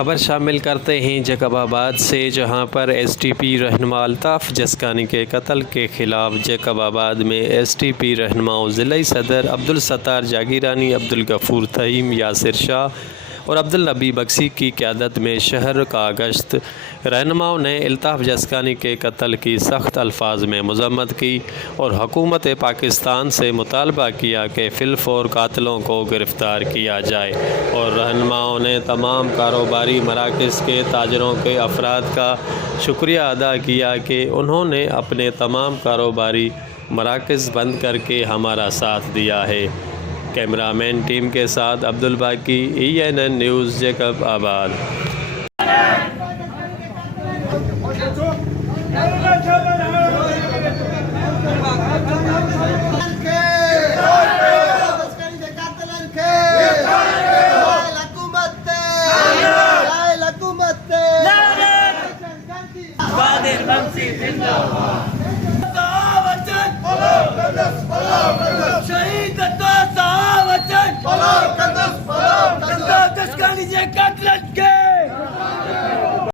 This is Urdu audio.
خبر شامل کرتے ہیں جیکب آباد سے، جہاں پر ایس ٹی پی رہنما الطاف جسکانی کے قتل کے خلاف جیکب آباد میں ایس ٹی پی رہنماؤں ضلعی صدر عبدالستار جاگیرانی، عبدالغفور تھیم، یاسر شاہ اور عبدالنبی بکسی کی قیادت میں شہر کا گشت۔ رہنماؤں نے الطاف جسکانی کے قتل کی سخت الفاظ میں مذمت کی اور حکومت پاکستان سے مطالبہ کیا کہ فی الفور قاتلوں کو گرفتار کیا جائے، اور رہنماؤں نے تمام کاروباری مراکز کے تاجروں کے افراد کا شکریہ ادا کیا کہ انہوں نے اپنے تمام کاروباری مراکز بند کر کے ہمارا ساتھ دیا ہے۔ کیمرہ مین ٹیم کے ساتھ عبدالباقی، ENN نیوز، جیکب آباد۔ شہید